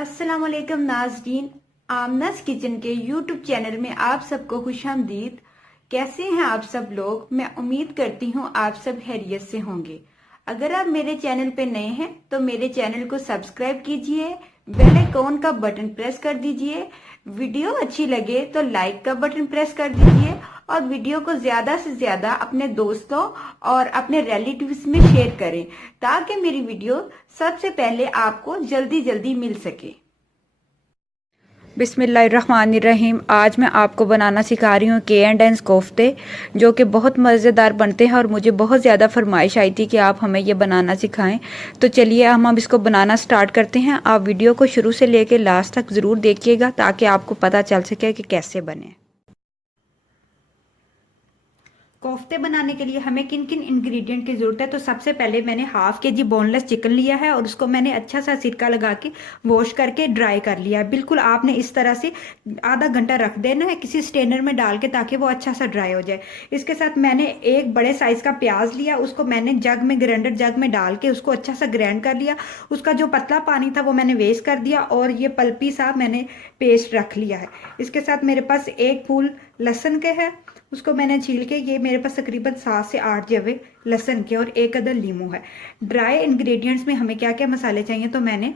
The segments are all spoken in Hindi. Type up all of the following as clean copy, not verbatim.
अस्सलाम वालेकुम नाज़रीन, आमनास किचन के यूट्यूब चैनल में आप सबको खुशामदीद। कैसे हैं आप सब लोग? मैं उम्मीद करती हूँ आप सब खैरियत से होंगे। अगर आप मेरे चैनल पे नए हैं तो मेरे चैनल को सब्सक्राइब कीजिए, बेल आइकॉन का बटन प्रेस कर दीजिए। वीडियो अच्छी लगे तो लाइक का बटन प्रेस कर दीजिए और वीडियो को ज्यादा से ज्यादा अपने दोस्तों और अपने रिलेटिव्स में शेयर करें ताकि मेरी वीडियो सबसे पहले आपको जल्दी जल्दी मिल सके। बिस्मिल्लाहिर्रहमानिर्रहीम। आज मैं आपको बनाना सिखा रही हूँ K&N's कोफ्ते, जो कि बहुत मज़ेदार बनते हैं और मुझे बहुत ज़्यादा फरमाइश आई थी कि आप हमें ये बनाना सिखाएं। तो चलिए हम इसको बनाना स्टार्ट करते हैं। आप वीडियो को शुरू से लेकर लास्ट तक ज़रूर देखिएगा ताकि आपको पता चल सके कि कैसे बने। कोफ्ते बनाने के लिए हमें किन किन इंग्रेडिएंट की ज़रूरत है। तो सबसे पहले मैंने हाफ के जी बोनलेस चिकन लिया है और उसको मैंने अच्छा सा सिरका लगा के वॉश करके ड्राई कर लिया है। बिल्कुल आपने इस तरह से आधा घंटा रख देना है किसी स्ट्रेनर में डाल के ताकि वो अच्छा सा ड्राई हो जाए। इसके साथ मैंने एक बड़े साइज़ का प्याज लिया, उसको मैंने ग्राइंडर जग में डाल के उसको अच्छा सा ग्राइंड कर लिया। उसका जो पतला पानी था वो मैंने वेस्ट कर दिया और ये पल्पी सा मैंने पेस्ट रख लिया है। इसके साथ मेरे पास एक फूल लहसुन के है, उसको मैंने छील के, ये मेरे पास तकरीबन 7 से 8 जवे लहसुन के और एक अदर लीमू है। ड्राई इंग्रेडिएंट्स में हमें क्या क्या मसाले चाहिए, तो मैंने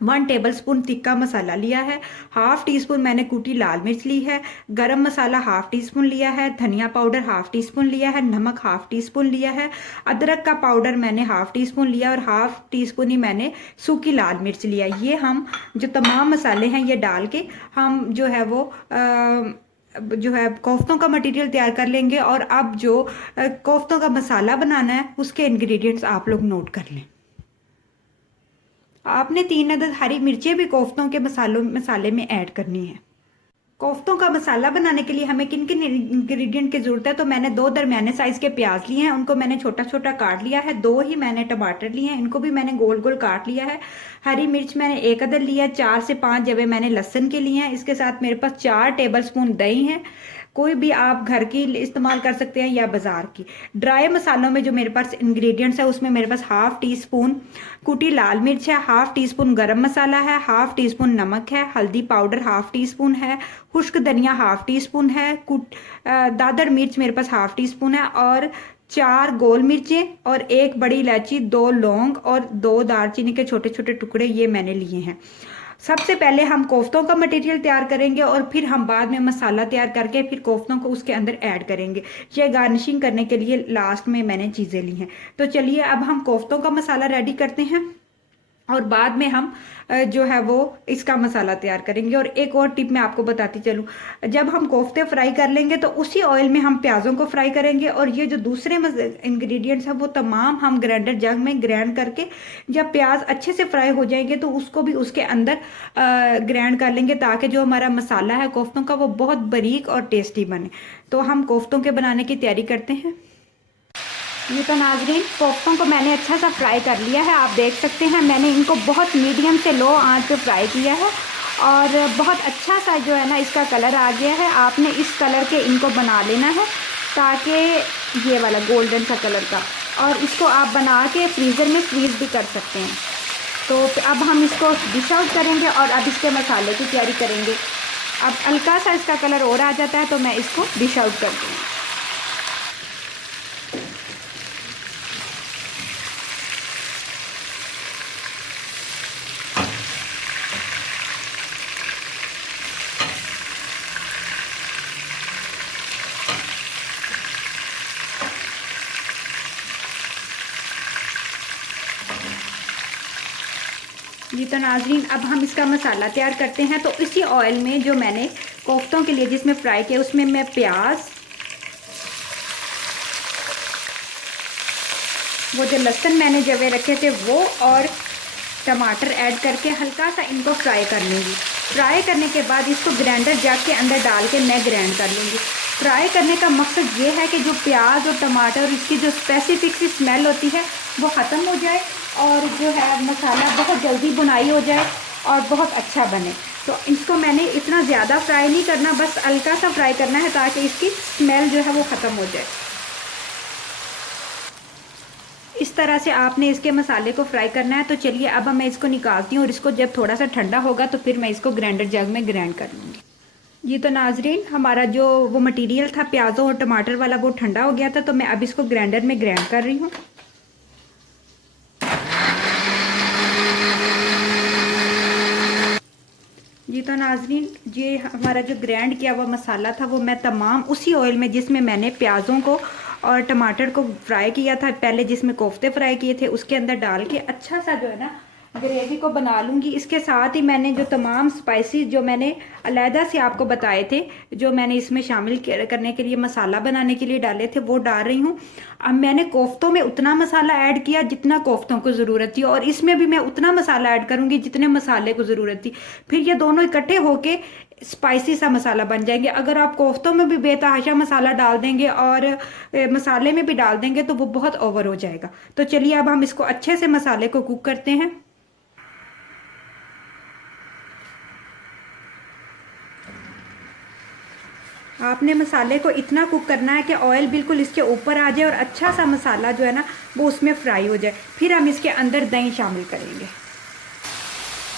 1 टेबलस्पून तिक्का मसाला लिया है, हाफ टी स्पून मैंने कुटी लाल मिर्च ली है, गरम मसाला हाफ टी स्पून लिया है, धनिया पाउडर हाफ टी स्पून लिया है, नमक हाफ टी स्पून लिया है, अदरक का पाउडर मैंने हाफ टी स्पून लिया और हाफ टी स्पून ही मैंने सूखी लाल मिर्च लिया। ये हम जो तमाम मसाले हैं ये डाल के हम जो है वो जो है कोफ्तों का मटेरियल तैयार कर लेंगे। और अब जो कोफ्तों का मसाला बनाना है उसके इंग्रेडिएंट्स आप लोग नोट कर लें। आपने 3 अदद हरी मिर्चें भी कोफ्तों के मसाले में ऐड करनी है। कोफ्तों का मसाला बनाने के लिए हमें किन किन इंग्रेडिएंट की ज़रूरत है, तो मैंने 2 दरमियाने साइज़ के प्याज लिए हैं, उनको मैंने छोटा छोटा काट लिया है। 2 ही मैंने टमाटर लिए हैं, इनको भी मैंने गोल गोल काट लिया है। हरी मिर्च मैंने एक अदद लिया है, 4 से 5 जवे मैंने लहसुन के लिए हैं। इसके साथ मेरे पास 4 टेबलस्पून दही है, कोई भी आप घर की इस्तेमाल कर सकते हैं या बाजार की। ड्राई मसालों में जो मेरे पास इंग्रेडिएंट्स है उसमें मेरे पास हाफ टी स्पून कुटी लाल मिर्च है, हाफ टी स्पून गरम मसाला है, हाफ टी स्पून नमक है, हल्दी पाउडर हाफ टी स्पून है, खुश्क धनिया हाफ टी स्पून है, दादड़ मिर्च मेरे पास हाफ टी स्पून है और 4 गोल मिर्चें और 1 बड़ी इलायची, 2 लौंग और 2 दालचीनी के छोटे छोटे टुकड़े ये मैंने लिए हैं। सबसे पहले हम कोफ्तों का मटेरियल तैयार करेंगे और फिर हम बाद में मसाला तैयार करके फिर कोफ्तों को उसके अंदर ऐड करेंगे। ये गार्निशिंग करने के लिए लास्ट में मैंने चीज़ें ली हैं। तो चलिए अब हम कोफ्तों का मसाला रेडी करते हैं और बाद में हम जो है वो इसका मसाला तैयार करेंगे। और एक और टिप मैं आपको बताती चलूँ, जब हम कोफ्ते फ्राई कर लेंगे तो उसी ऑयल में हम प्याज़ों को फ्राई करेंगे और ये जो दूसरे इंग्रेडिएंट्स हैं वो तमाम हम ग्राइंडर जग में ग्राइंड करके जब प्याज अच्छे से फ्राई हो जाएंगे तो उसको भी उसके अंदर ग्राइंड कर लेंगे ताकि जो हमारा मसाला है कोफ्तों का वो बहुत बारीक और टेस्टी बने। तो हम कोफ्तों के बनाने की तैयारी करते हैं। ये तो नाज़रीन कोफ्तों को मैंने अच्छा सा फ्राई कर लिया है, आप देख सकते हैं मैंने इनको बहुत मीडियम से लो आंच पे फ्राई किया है और बहुत अच्छा सा जो है ना इसका कलर आ गया है। आपने इस कलर के इनको बना लेना है ताकि ये वाला गोल्डन सा कलर का, और इसको आप बना के फ्रीज़र में फ्रीज़ भी कर सकते हैं। तो अब हम इसको डिश आउट करेंगे और अब इसके मसाले की तैयारी करेंगे। अब हल्का सा इसका कलर और आ जाता है तो मैं इसको डिश आउट करती हूँ। जी तो नाज़रीन अब हम इसका मसाला तैयार करते हैं। तो इसी ऑयल में जो मैंने कोफ्तों के लिए जिसमें फ्राई किया उसमें मैं प्याज, वो जो लहसुन मैंने जवे रखे थे वो और टमाटर ऐड करके हल्का सा इनको फ्राई कर लूँगी। फ्राई करने के बाद इसको ग्राइंडर जग के अंदर डाल के मैं ग्राइंड कर लूँगी। फ्राई करने का मकसद ये है कि जो प्याज और टमाटर और इसकी जो स्पेसिफिक सी स्मेल होती है वो ख़त्म हो जाए और जो है मसाला बहुत जल्दी बुनाई हो जाए और बहुत अच्छा बने। तो इसको मैंने इतना ज़्यादा फ्राई नहीं करना, बस हल्का सा फ्राई करना है ताकि इसकी स्मेल जो है वो ख़त्म हो जाए। इस तरह से आपने इसके मसाले को फ्राई करना है। तो चलिए अब मैं इसको निकालती हूँ और इसको जब थोड़ा सा ठंडा होगा तो फिर मैं इसको ग्राइंडर जग में ग्राइंड कर लूँगी। जी तो नाजरीन, हमारा जो वो मटेरियल था प्याज़ों और टमाटर वाला वो ठंडा हो गया था, तो मैं अब इसको ग्राइंडर में ग्राइंड कर रही हूँ। जी तो नाजरीन, ये हमारा जो ग्राइंड किया हुआ मसाला था वो मैं तमाम उसी ऑयल में जिसमें मैंने प्याज़ों को और टमाटर को फ्राई किया था पहले, जिसमें कोफ्ते फ्राई किए थे, उसके अंदर डाल के अच्छा सा जो है ना ग्रेवी को बना लूँगी। इसके साथ ही मैंने जो तमाम स्पाइसेस जो मैंने अलहदा से आपको बताए थे, जो मैंने इसमें शामिल करने के लिए मसाला बनाने के लिए डाले थे, वो डाल रही हूँ। अब मैंने कोफ्तों में उतना मसाला ऐड किया जितना कोफ्तों को ज़रूरत थी, और इसमें भी मैं उतना मसाला ऐड करूँगी जितने मसाले को ज़रूरत थी। फिर ये दोनों इकट्ठे होके स्पाइसी सा मसाला बन जाएंगे। अगर आप कोफ्तों में भी बेतहाशा मसाला डाल देंगे और मसाले में भी डाल देंगे तो वो बहुत ओवर हो जाएगा। तो चलिए अब हम इसको अच्छे से मसाले को कुक करते हैं। आपने मसाले को इतना कुक करना है कि ऑयल बिल्कुल इसके ऊपर आ जाए और अच्छा सा मसाला जो है ना वो उसमें फ्राई हो जाए। फिर हम इसके अंदर दही शामिल करेंगे।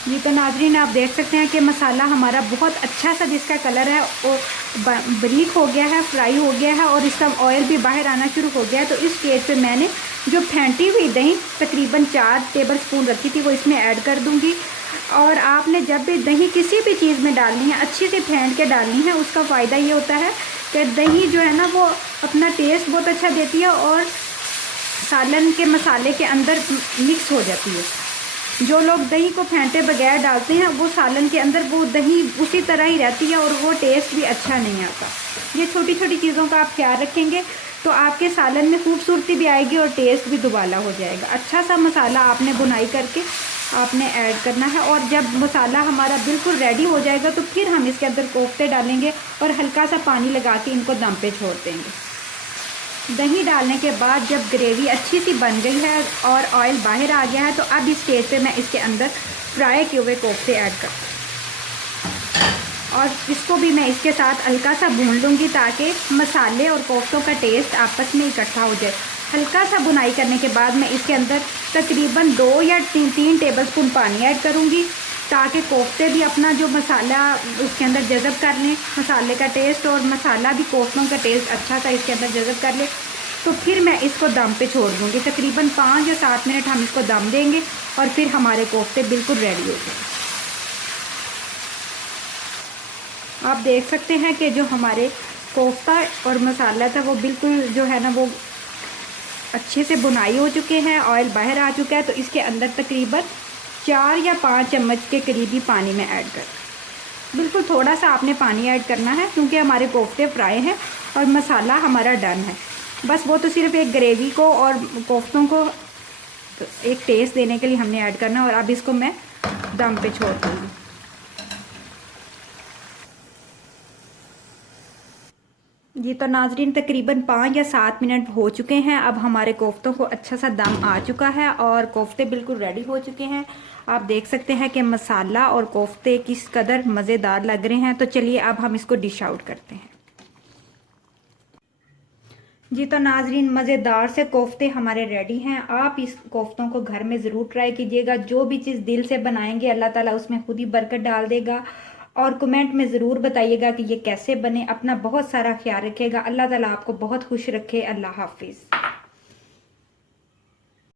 ये तो नाजरीन आप देख सकते हैं कि मसाला हमारा बहुत अच्छा सा जिसका कलर है वो बारीक हो गया है, फ्राई हो गया है और इसका ऑयल भी बाहर आना शुरू हो गया है। तो इस स्टेज पे मैंने जो फेंटी हुई दही तकरीबन 4 टेबल स्पून रखी थी वो इसमें ऐड कर दूंगी। और आपने जब भी दही किसी भी चीज़ में डालनी है अच्छी से फेंट के डालनी है। उसका फ़ायदा ये होता है कि दही जो है ना वो अपना टेस्ट बहुत अच्छा देती है और सालन के मसाले के अंदर मिक्स हो जाती है। जो लोग दही को फेंटे बगैर डालते हैं वो सालन के अंदर वो दही उसी तरह ही रहती है और वो टेस्ट भी अच्छा नहीं आता। ये छोटी छोटी चीज़ों का आप ख्याल रखेंगे तो आपके सालन में खूबसूरती भी आएगी और टेस्ट भी दुबाला हो जाएगा। अच्छा सा मसाला आपने बुनाई करके आपने ऐड करना है। और जब मसाला हमारा बिल्कुल रेडी हो जाएगा तो फिर हम इसके अंदर कोफ्ते डालेंगे और हल्का सा पानी लगा के इनको दम पे छोड़ देंगे। दही डालने के बाद जब ग्रेवी अच्छी सी बन गई है और ऑयल बाहर आ गया है तो अब इस स्टेज पे मैं इसके अंदर फ्राई किए हुए कोफ्ते ऐड कर और इसको भी मैं इसके साथ हल्का सा भून लूँगी ताकि मसाले और कोफ्तों का टेस्ट आपस में इकट्ठा हो जाए। हल्का सा बुनाई करने के बाद मैं इसके अंदर तकरीबन 2 या 3 टेबल स्पून पानी ऐड करूँगी ताकि कोफ्ते भी अपना जो मसाला उसके अंदर जज़ब कर लें, मसाले का टेस्ट, और मसाला भी कोफ्तों का टेस्ट अच्छा सा इसके अंदर जज़ब कर ले। तो फिर मैं इसको दम पे छोड़ दूँगी। तकरीबन 5 या 7 मिनट हम इसको दम देंगे और फिर हमारे कोफ्ते बिल्कुल रेडी हो जाएंगे। आप देख सकते हैं कि जो हमारे कोफ्ता और मसाला था वो बिल्कुल जो है ना वो अच्छे से बुनाई हो चुके हैं, ऑयल बाहर आ चुका है। तो इसके अंदर तकरीबन 4 या 5 चम्मच के करीबी पानी में ऐड कर, बिल्कुल थोड़ा सा आपने पानी ऐड करना है क्योंकि हमारे कोफ्ते फ्राई हैं और मसाला हमारा डन है। बस वो तो सिर्फ एक ग्रेवी को और कोफ्तों को एक टेस्ट देने के लिए हमने ऐड करना है। और अब इसको मैं दम पे छोड़ दूँगी। जी तो नाजरीन तकरीबन 5 या 7 मिनट हो चुके हैं। अब हमारे कोफ्तों को अच्छा सा दम आ चुका है और कोफ्ते बिल्कुल रेडी हो चुके हैं। आप देख सकते हैं कि मसाला और कोफ्ते किस कदर मज़ेदार लग रहे हैं। तो चलिए अब हम इसको डिश आउट करते हैं। जी तो नाजरीन मज़ेदार से कोफ्ते हमारे रेडी हैं। आप इस कोफ्तों को घर में ज़रूर ट्राई कीजिएगा। जो भी चीज़ दिल से बनाएंगे अल्लाह ताला उसमें खुद ही बरकत डाल देगा। और कमेंट में ज़रूर बताइएगा कि ये कैसे बने। अपना बहुत सारा ख्याल रखिएगा। अल्लाह ताला आपको बहुत खुश रखे। अल्लाह हाफिज़।